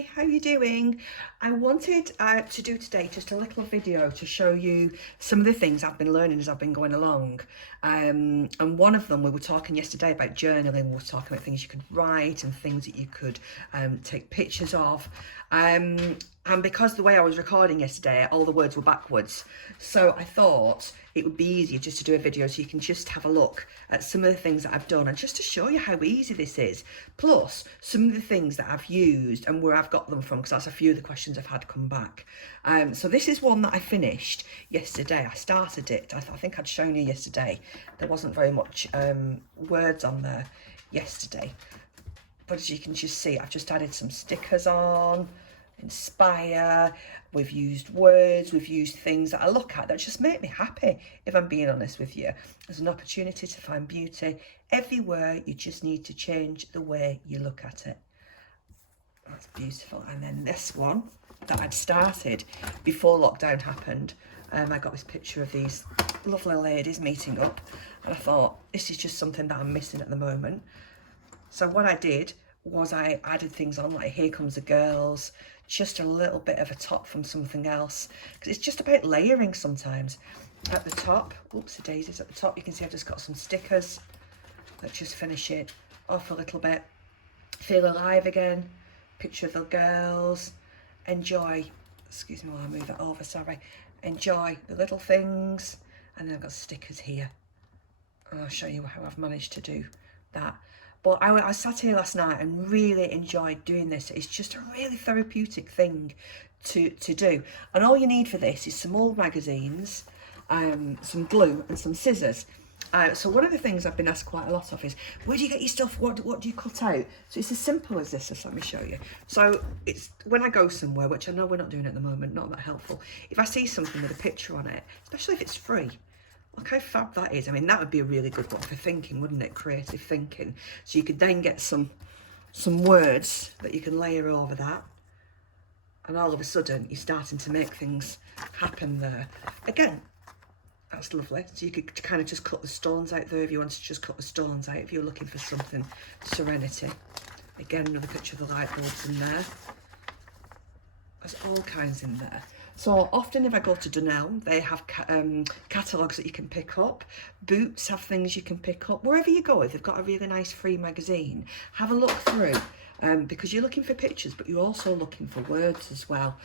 Hi, how you doing? I wanted to do today just a little video to show you some of the things I've been learning as I've been going along. And one of them, we were talking yesterday about journaling. We were talking about things you could write and things that you could take pictures of. And because the way I was recording yesterday, all the words were backwards. So I thought it would be easier just to do a video so you can just have a look at some of the things that I've done and just to show you how easy this is. Plus some of the things that I've used and where I've got them from, because that's a few of the questions I've had come back. So this is one that I finished yesterday. I started it. I think I'd shown you yesterday. There wasn't very much words on there yesterday. But as you can just see, I've just added some stickers on. Inspire, we've used words, we've used things that I look at that just make me happy, if I'm being honest with you. There's an opportunity to find beauty everywhere. You just need to change the way you look at it. That's beautiful. And then this one that I'd started before lockdown happened, I got this picture of these lovely ladies meeting up, and I thought this is just something that I'm missing at the moment. So what I did was I added things on, like Here Comes the Girls, just a little bit of a top from something else, because it's just about layering sometimes. At the top, oopsie daisies, at the top you can see I've just got some stickers that just finish it off a little bit. Feel Alive again, picture of the girls, enjoy, excuse me while I move it over, sorry, enjoy the little things, and then I've got stickers here, and I'll show you how I've managed to do that. But I sat here last night and really enjoyed doing this. It's just a really therapeutic thing to do. And all you need for this is some old magazines, some glue and some scissors. So one of the things I've been asked quite a lot of is, where do you get your stuff? What do you cut out? So it's as simple as this. Just let me show you. So it's when I go somewhere, which I know we're not doing at the moment, not that helpful. If I see something with a picture on it, especially if it's free, look how fab that is. I mean, that would be a really good one for thinking, wouldn't it? Creative thinking. So you could then get some words that you can layer over that. And all of a sudden, you're starting to make things happen there. Again, that's lovely. So you could kind of just cut the stones out there if you wanted to just cut the stones out, if you're looking for something serenity. Again, another picture of the light bulbs in there. There's all kinds in there. So often if I go to Dunelm, they have catalogues that you can pick up. Boots have things you can pick up. Wherever you go, if they've got a really nice free magazine, have a look through, because you're looking for pictures, but you're also looking for words as well.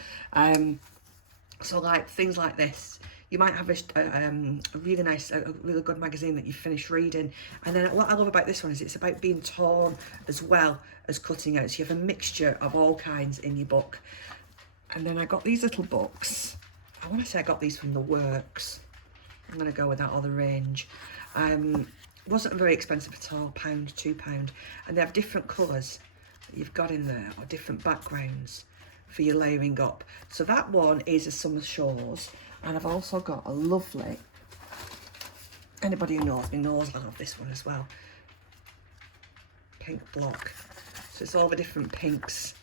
So like things like this, you might have a really nice, a really good magazine that you've finished reading. And then what I love about this one is it's about being torn as well as cutting out. So you have a mixture of all kinds in your book. And then I got these little books. I want to say I got these from The Works. I'm going to go with that, or The Range. Wasn't very expensive at all, £1, £2. And they have different colours that you've got in there, or different backgrounds for your layering up. So that one is A Summer Shores. And I've also got a lovely, anybody who knows me knows I love this one as well, pink block. So it's all the different pinks.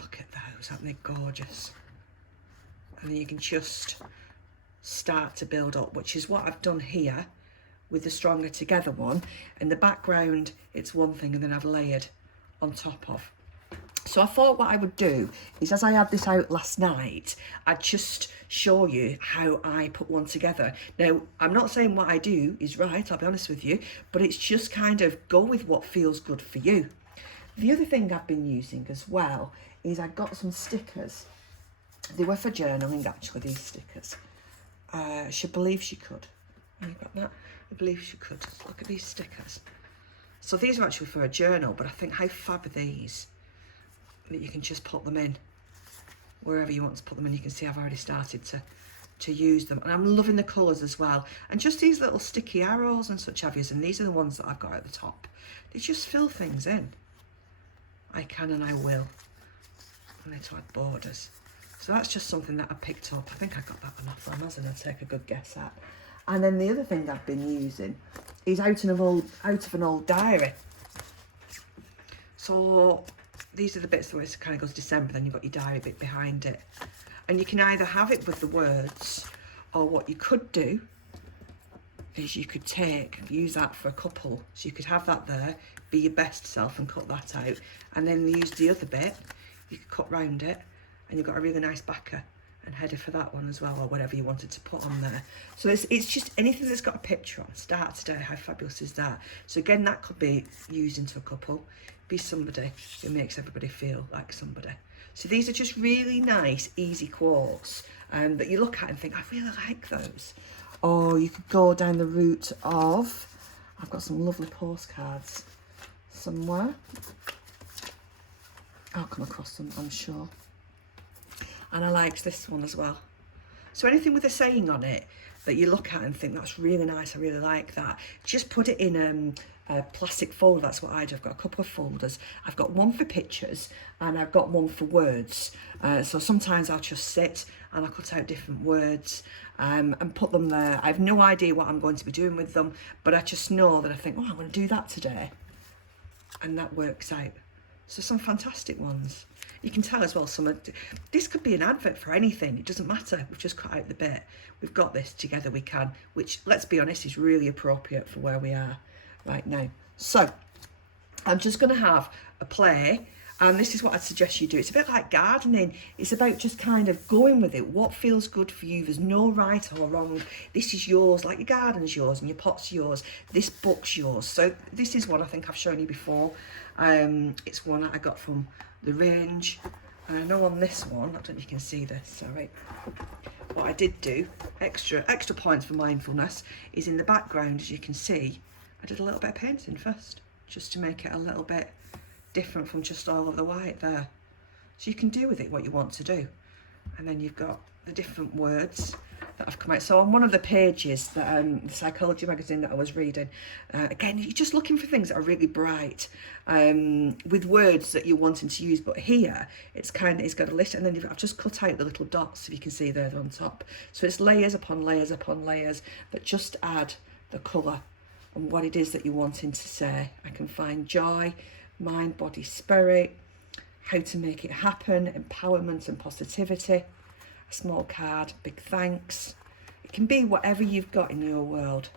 Look at those, aren't they gorgeous? And then you can just start to build up, which is what I've done here with the Stronger Together one. In the background, it's one thing, and then I've layered on top of. So I thought what I would do is, as I had this out last night, I'd just show you how I put one together. Now, I'm not saying what I do is right, I'll be honest with you, but it's just kind of go with what feels good for you. The other thing I've been using as well is I got some stickers. They were for journaling, actually, these stickers. She believes she could. You got that? I believe she could. Look at these stickers. So these are actually for a journal, but I think how fab are these? That you can just put them in wherever you want to put them in. You can see I've already started to use them, and I'm loving the colours as well. And just these little sticky arrows and such have you, and these are the ones that I've got at the top. They just fill things in. I can and I will. I need to add borders. So that's just something that I picked up. I think I got that one off Amazon, I'll take a good guess at. And then the other thing I've been using is out of an old diary. So these are the bits where it kind of goes December, then you've got your diary bit behind it. And you can either have it with the words, or what you could do is you could use that for a couple. So you could have that there, be your best self and cut that out. And then use the other bit you could cut round it, and you've got a really nice backer and header for that one as well, or whatever you wanted to put on there. So it's just anything that's got a picture on. Start today, how fabulous is that? So again, that could be used into a couple. Be somebody who makes everybody feel like somebody. So these are just really nice, easy quotes that you look at and think, I really like those. Or you could go down the route of, I've got some lovely postcards somewhere. I'll come across them, I'm sure. And I liked this one as well. So anything with a saying on it that you look at and think, that's really nice, I really like that, just put it in a plastic folder. That's what I do. I've got a couple of folders. I've got one for pictures and I've got one for words. So sometimes I'll just sit and I'll cut out different words and put them there. I have no idea what I'm going to be doing with them, but I just know that I think, oh, I'm going to do that today. And that works out. So some fantastic ones. You can tell as well, this could be an advert for anything. It doesn't matter. We've just cut out the bit. We've got this together, we can, which, let's be honest, is really appropriate for where we are right now. So I'm just going to have a play, and this is what I'd suggest you do. It's a bit like gardening. It's about just kind of going with it. What feels good for you? There's no right or wrong. This is yours, like your garden's yours and your pot's yours. This book's yours. So this is one I think I've shown you before. It's one that I got from the range, and I know on this one, I don't know if you can see this, sorry, what I did do, extra points for mindfulness, is in the background, as you can see, I did a little bit of painting first, just to make it a little bit different from just all of the white there. So you can do with it what you want to do. And then you've got the different words that have come out. So on one of the pages, that the psychology magazine that I was reading, again, you're just looking for things that are really bright, with words that you're wanting to use. But here, it's got a list, and then I've just cut out the little dots, if you can see there, they're on top. So it's layers upon layers upon layers that just add the colour and what it is that you're wanting to say. I can find joy, mind, body, spirit, how to make it happen, empowerment and positivity. A small card, big thanks. It can be whatever you've got in your world.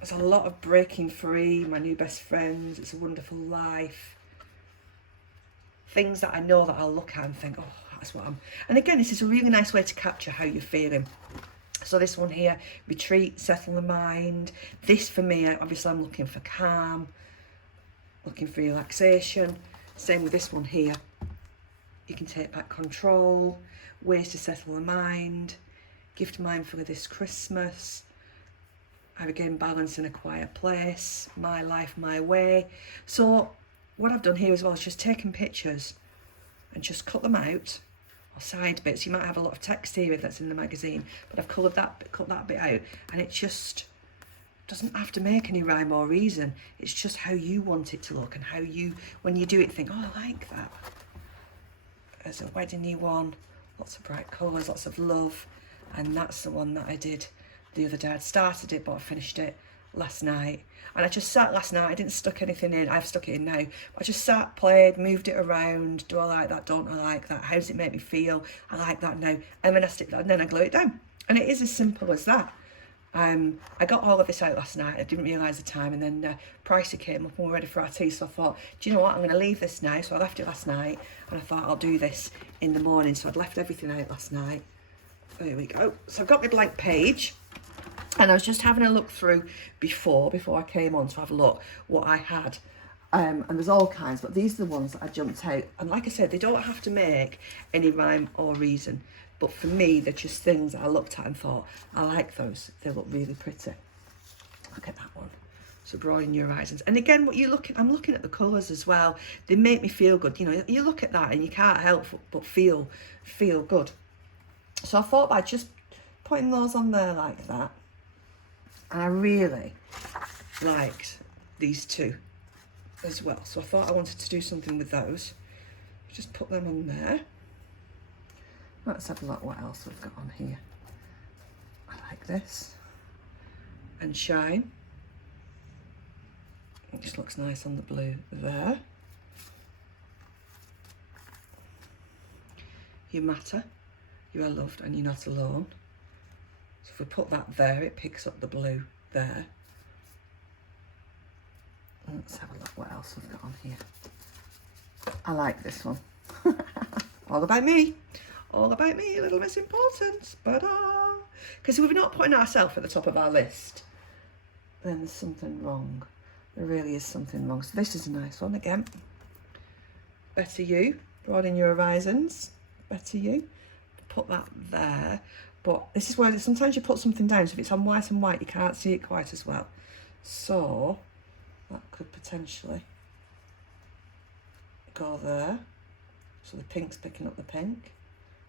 There's a lot of breaking free, my new best friends, it's a wonderful life. Things that I know that I'll look at and think, oh, that's what I'm... And again, this is a really nice way to capture how you're feeling. So this one here, retreat, settle the mind. This for me, obviously I'm looking for calm, looking for relaxation. Same with this one here. You can take back control, ways to settle the mind, gift mindfully this Christmas. I regain balance in a quiet place, my life, my way. So what I've done here as well is just taken pictures and just cut them out, or side bits. You might have a lot of text here if that's in the magazine, but I've cut that bit out, and it just doesn't have to make any rhyme or reason. It's just how you want it to look, and how you, when you do it, think, oh, I like that. There's a wedding-y one, lots of bright colours, lots of love, and that's the one that I did the other day. I'd started it, but I finished it last night. And I just sat last night, I didn't stuck anything in, I've stuck it in now. I just sat, played, moved it around. Do I like that? Don't I like that? How does it make me feel? I like that now. And then I stick that, and then I glue it down. And it is as simple as that. I got all of this out last night. I didn't realise the time, and then Pricey came up and we're ready for our tea, so I thought, do you know what, I'm going to leave this now. So I left it last night, and I thought I'll do this in the morning. So I'd left everything out last night. There we go. So I've got my blank page, and I was just having a look through before I came on to have a look what I had. And there's all kinds, but these are the ones that I jumped out. And like I said, they don't have to make any rhyme or reason. But for me, they're just things that I looked at and thought, I like those. They look really pretty. Look at that one. So broaden your horizons. And again, what you're looking, I'm looking at the colours as well. They make me feel good. You know, you look at that and you can't help but feel good. So I thought by just putting those on there like that, and I really liked these two as well. So I thought I wanted to do something with those. Just put them on there. Let's have a look what else we've got on here. I like this. And shine. It just looks nice on the blue there. You matter. You are loved and you're not alone. So if we put that there, it picks up the blue there. Let's have a look what else we've got on here. I like this one. All about me. All about me, Little Miss Importance. Because if we're not putting ourselves at the top of our list, then there's something wrong. There really is something wrong. So this is a nice one again. Better You. Broaden your horizons. Better You. Put that there. But this is where sometimes you put something down. So if it's on white and white, you can't see it quite as well. So that could potentially go there. So the pink's picking up the pink.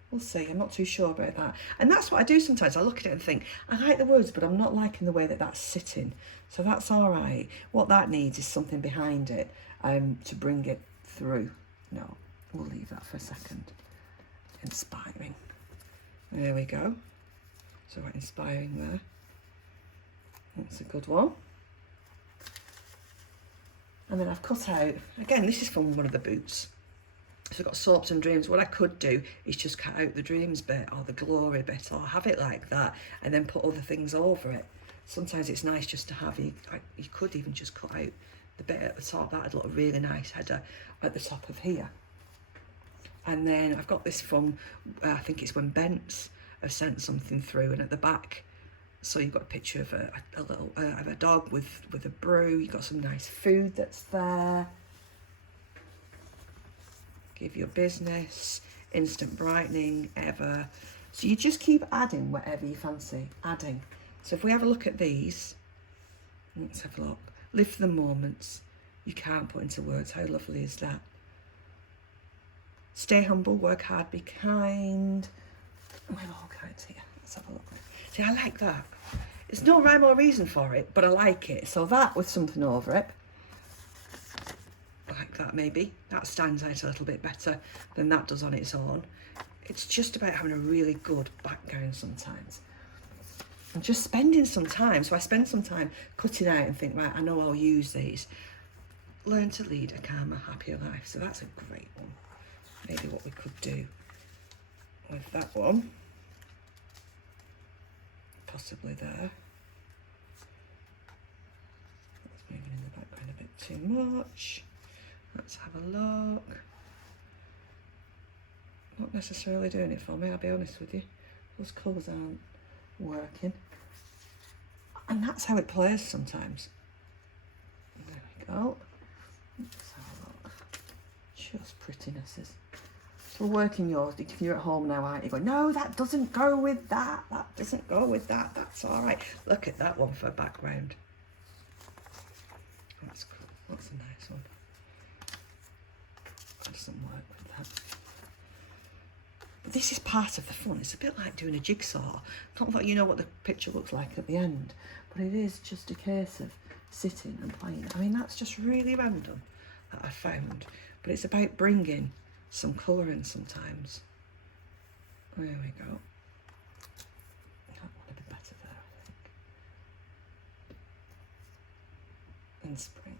We'll see. I'm not too sure about that. And that's what I do sometimes. I look at it and think, I like the words, but I'm not liking the way that that's sitting. So that's all right. What that needs is something behind it to bring it through. No, we'll leave that for a second. Inspiring. There we go. So we're inspiring there. That's a good one. And then I've cut out, again, this is from one of the boots. So I've got Soaps and Dreams. What I could do is just cut out the dreams bit or the glory bit or have it like that and then put other things over it. Sometimes it's nice just to have, you could even just cut out the bit at the top. That'd look a really nice header at the top of here. And then I've got this from, I think it's when Bents have sent something through, and at the back, so you've got a picture of a dog with a brew. You've got some nice food that's there. Give your business, instant brightening, ever. So you just keep adding whatever you fancy, adding. So if we have a look at these, let's have a look. Live for the moments you can't put into words. How lovely is that? Stay humble, work hard, be kind. We have all kinds here. Let's have a look. See, I like that. There's no rhyme or reason for it, but I like it. So that with something over it. Like that maybe. That stands out a little bit better than that does on its own. It's just about having a really good background sometimes. And just spending some time. So I spend some time cutting out and think, right, I know I'll use these. Learn to lead a calmer, happier life. So that's a great one. Maybe what we could do with that one. Possibly there. That's moving in the background a bit too much. Let's have a look. Not necessarily doing it for me, I'll be honest with you. Those colours aren't working. And that's how it plays sometimes. There we go. Let's have a look. Just prettinesses. So we're working yours. If you're at home now, aren't you going, no, that doesn't go with that. That doesn't go with that. That's all right. Look at that one for background. That's cool. That's a nice one. Got some work with that. But this is part of the fun. It's a bit like doing a jigsaw. Not that you know what the picture looks like at the end, but it is just a case of sitting and playing. I mean, that's just really random that I found. But it's about bringing some colour in sometimes. There we go. That would have been better there, I think. And spring.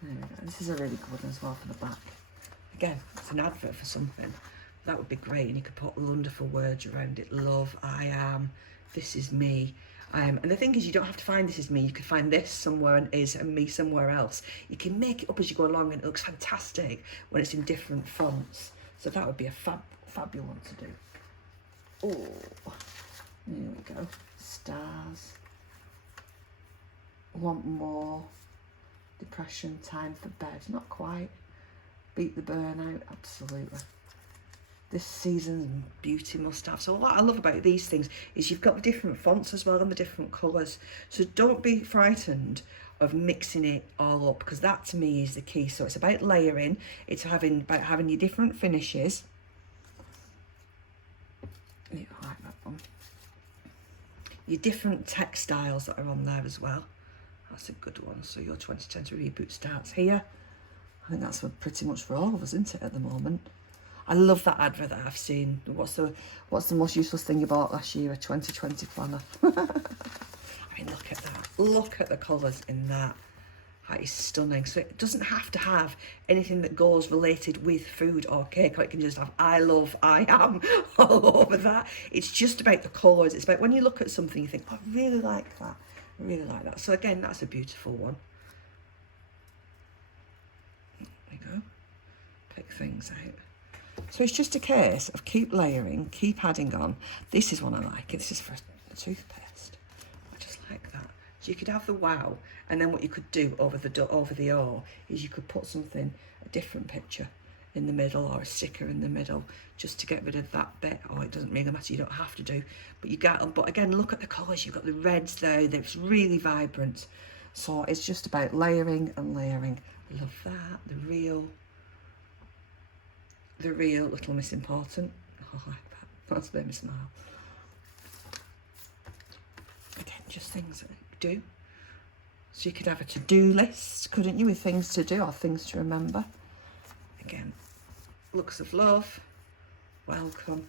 There we go. This is a really good one as well for the back. Again, it's an advert for something. That would be great, and you could put wonderful words around it. Love, I am, this is me. And the thing is, you don't have to find this is me. You can find this somewhere and is and me somewhere else. You can make it up as you go along, and it looks fantastic when it's in different fonts. So that would be a fabulous one to do. Oh, there we go. Stars. Want more. Depression, time for bed. Not quite. Beat the burnout. Absolutely. This season's beauty must have. So what I love about these things is you've got the different fonts as well and the different colours. So don't be frightened of mixing it all up, because that to me is the key. So it's about layering. It's about having your different finishes. Yeah, I like that one. Your different textiles that are on there as well. That's a good one. So your 2020 reboot starts here. I think that's pretty much for all of us, isn't it, at the moment? I love that advert that I've seen. What's the most useless thing you bought last year? A 2020 planner. I mean, look at that. Look at the colours in that. That is stunning. So it doesn't have to have anything that goes related with food or cake, or it can just have I love, I am all over that. It's just about the colours. It's about when you look at something, you think, oh, I really like that. I really like that. So again, that's a beautiful one. things out. So it's just a case of keep layering, keep adding on. This is one I like. This is for a toothpaste. I just like that. So you could have the wow, and then what you could do over the O is you could put something, a different picture in the middle, or a sticker in the middle, just to get rid of that bit. Or it doesn't really matter, you don't have to do, but you get them. But again, look at the colours. You've got the reds there, it's really vibrant. So it's just about layering and layering. I love that. The real Little Miss Important. Oh, I like that. That's made me smile. Again, just things that you do. So you could have a to-do list, couldn't you, with things to do or things to remember. Again, looks of love, welcome.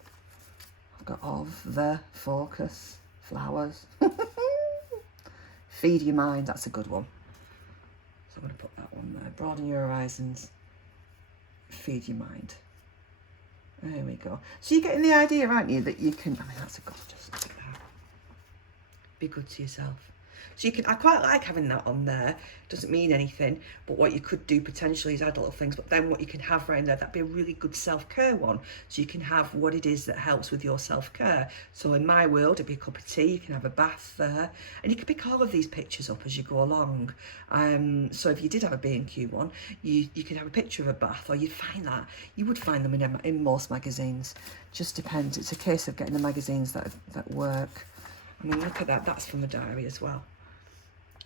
I've got of, the, focus, flowers. Feed your mind, that's a good one. So I'm going to put that one there. Broaden your horizons, feed your mind. There we go. So you're getting the idea, aren't you, that you can, I mean, that's a gorgeous, look at that. Be good to yourself. So you can, I quite like having that on there. Doesn't mean anything, but what you could do potentially is add little things, but then what you can have around there, that'd be a really good self-care one. So you can have what it is that helps with your self-care. So in my world, it'd be a cup of tea, you can have a bath there, and you can pick all of these pictures up as you go along. So if you did have a B&Q one, you could have a picture of a bath, or you'd find that, you would find them in most magazines. Just depends, it's a case of getting the magazines that work. I mean, look at that, that's from a diary as well.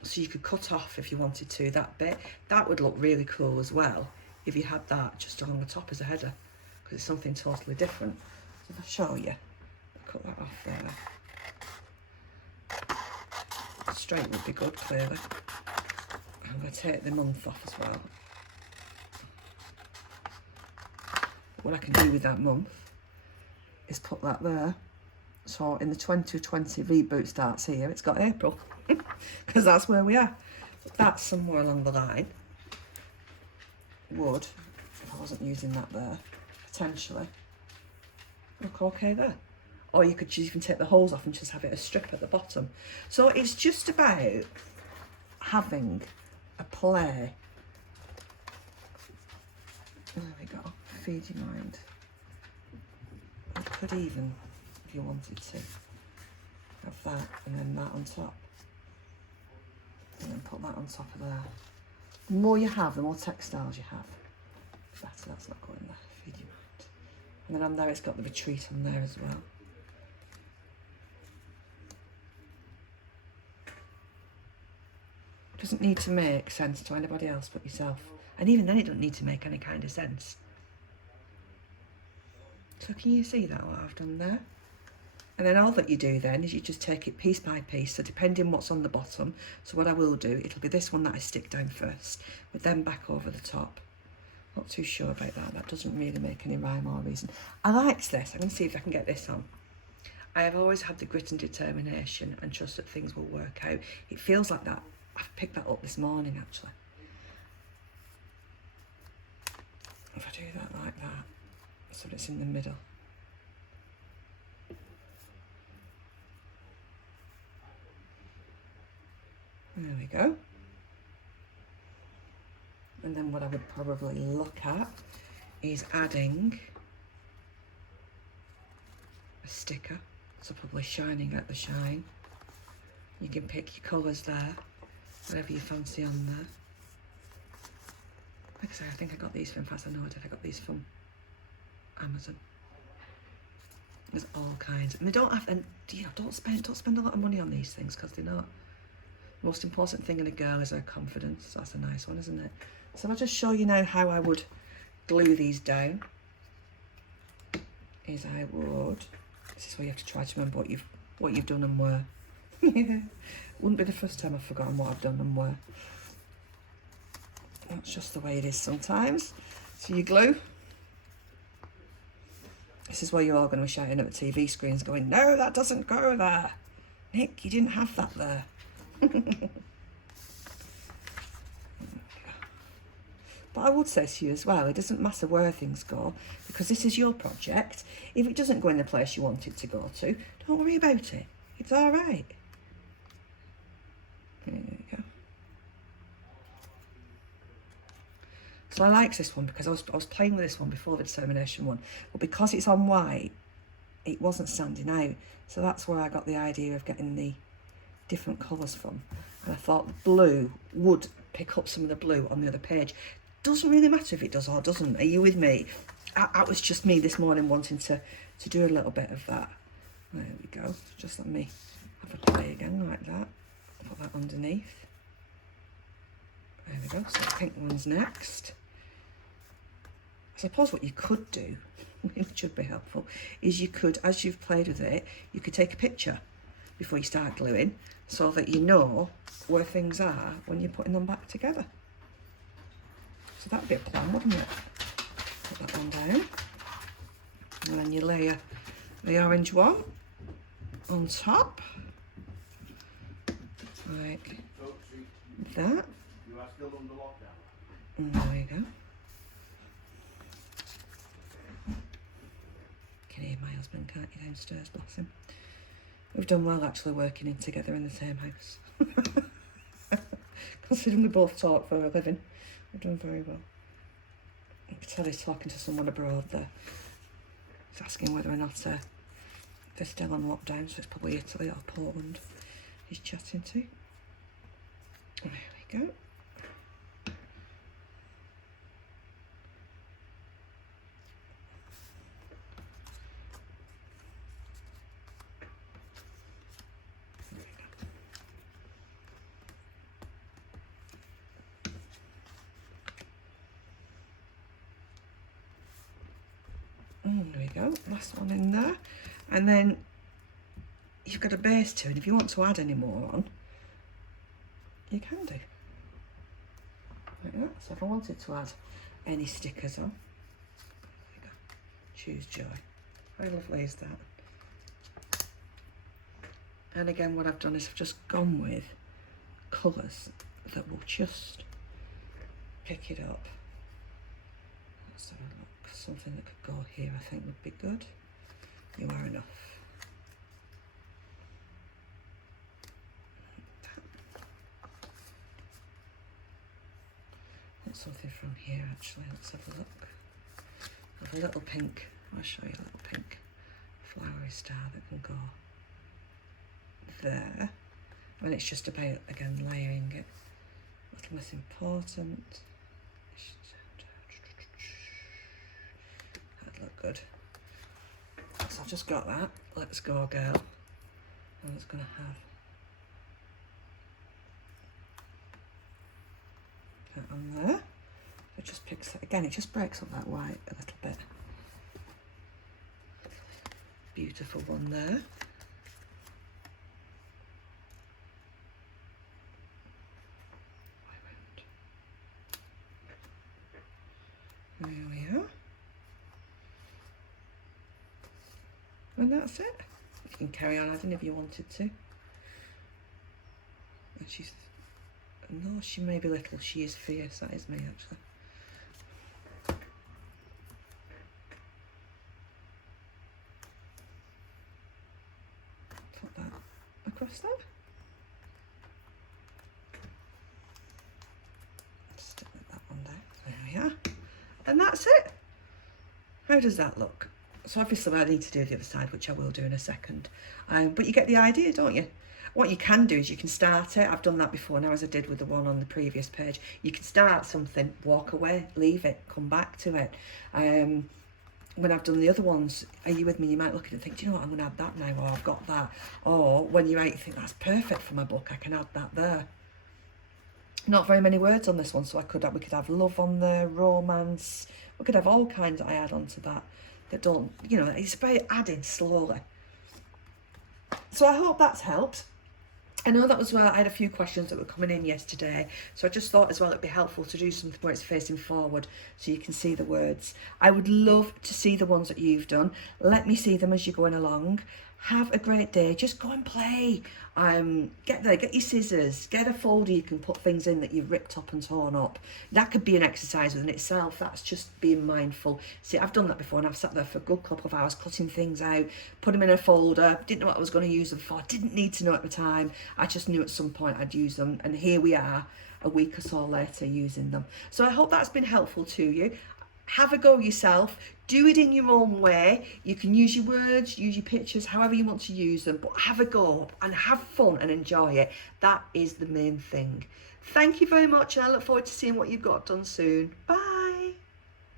So you could cut off, if you wanted to, that bit. That would look really cool as well if you had that just along the top as a header, because it's something totally different. So if I show you, cut that off there. Straight would be good, clearly. I'm going to take the month off as well. What I can do with that month is put that there. So in the 2020 reboot starts here, it's got April, because that's where we are. That's somewhere along the line. Would, if I wasn't using that there, potentially look okay there. Or you could even take the holes off and just have it a strip at the bottom. So it's just about having a play. There we go, feed your mind. I could even, if you wanted to, have that and then that on top, and then put that on top of there. The more you have, the more textiles you have, the better. That's not going there, feed your mind. And then on there it's got the retreat on there as well. It doesn't need to make sense to anybody else but yourself, and even then it doesn't need to make any kind of sense. So can you see that, what I've done there? And then all that you do then is you just take it piece by piece, so depending what's on the bottom. So what I will do, it'll be this one that I stick down first, with them back over the top. Not too sure about that, that doesn't really make any rhyme or reason. I liked this, I'm going to see if I can get this on. I have always had the grit and determination and trust that things will work out. It feels like that. I've picked that up this morning actually. If I do that like that, so it's in the middle. There we go. And then what I would probably look at is adding a sticker, so probably shining at the shine. You can pick your colours there, whatever you fancy on there. Like I say, I think I got these from, in fact I know I did, I got these from Amazon. There's all kinds, and they don't have, and you know, don't spend a lot of money on these things, because they're not. The most important thing in a girl is her confidence. That's a nice one, isn't it? So I'll just show you now how I would glue these down. Is I would, this is where you have to try to remember what you've done and where. Wouldn't be the first time I've forgotten what I've done and where. That's just the way it is sometimes. So you glue. This is where you're all going to be shouting at the TV screens going, no, that doesn't go there. Nick, you didn't have that there. But I would say to you as well, it doesn't matter where things go, because this is your project. If it doesn't go in the place you want it to go to, don't worry about it. It's all right. There you go. So I like this one because I was playing with this one before the determination one, but because it's on white, it wasn't standing out. So that's where I got the idea of getting the different colours from. And I thought the blue would pick up some of the blue on the other page. Doesn't really matter if it does or doesn't. Are you with me? That was just me this morning wanting to do a little bit of that. There we go. Just let me have a play again like that. Put that underneath. There we go. So the pink one's next. I suppose what you could do, it should be helpful, is you could, as you've played with it, you could take a picture before you start gluing so that you know where things are when you're putting them back together. So that would be a plan, wouldn't it? Put that one down. And then you layer the orange one on top. Like that. You are still under lockdown. And there you go. You can hear my husband, can't you, downstairs, bless him. We've done well actually working in together in the same house. Considering we both talk for a living, we've done very well. You can tell he's talking to someone abroad there. He's asking whether or not they're still on lockdown, so it's probably Italy or Poland he's chatting to. There we go. There we go, last one in there. And then you've got a base too, and if you want to add any more on, you can do. Like that. So if I wanted to add any stickers on, there we go. Choose Joy. How lovely is that? And again, what I've done is I've just gone with colours that will just pick it up. Let's have a look. Something that could go here I think would be good. You are enough. Want something from here actually. Let's have a look. I have a little pink. I'll show you a little pink flowery star that can go there. And it's just about, again, layering it. A little less important. That'd look good. So I've just got that. Let's go, girl. And it's going to have that on there. It just picks it again. It just breaks up that white a little bit. Beautiful one there. There we are. And that's it. You can carry on adding if you wanted to. And she's, no, she may be little, she is fierce, that is me actually. Put that across there. Stick that one down. There we are. And that's it. How does that look? So obviously I need to do the other side, which I will do in a second. But you get the idea, don't you? What you can do is you can start it. I've done that before now, as I did with the one on the previous page. You can start something, walk away, leave it, come back to it. When I've done the other ones, are you with me? You might look at it and think, do you know what, I'm going to add that now, or I've got that. Or when you're out, you think, that's perfect for my book, I can add that there. Not very many words on this one, so we could have love on there, romance. We could have all kinds that I add onto that don't, you know, it's about adding slowly. So I hope that's helped. I know that was where I had a few questions that were coming in yesterday, so I just thought as well it'd be helpful to do something where it's facing forward so you can see the words. I would love to see the ones that you've done. Let me see them as you're going along. Have a great day. Just go and play. Get your scissors, get a folder you can put things in that you've ripped up and torn up. That could be an exercise within itself. That's just being mindful. See, I've done that before, and I've sat there for a good couple of hours cutting things out, put them in a folder, didn't know what I was going to use them for, didn't need to know at the time. I just knew at some point I'd use them, and here we are a week or so later using them. So I hope that's been helpful to you. Have a go yourself. Do it in your own way. You can use your words, use your pictures, however you want to use them, but have a go and have fun and enjoy it. That is the main thing. Thank you very much, and I look forward to seeing what you've got done soon. Bye.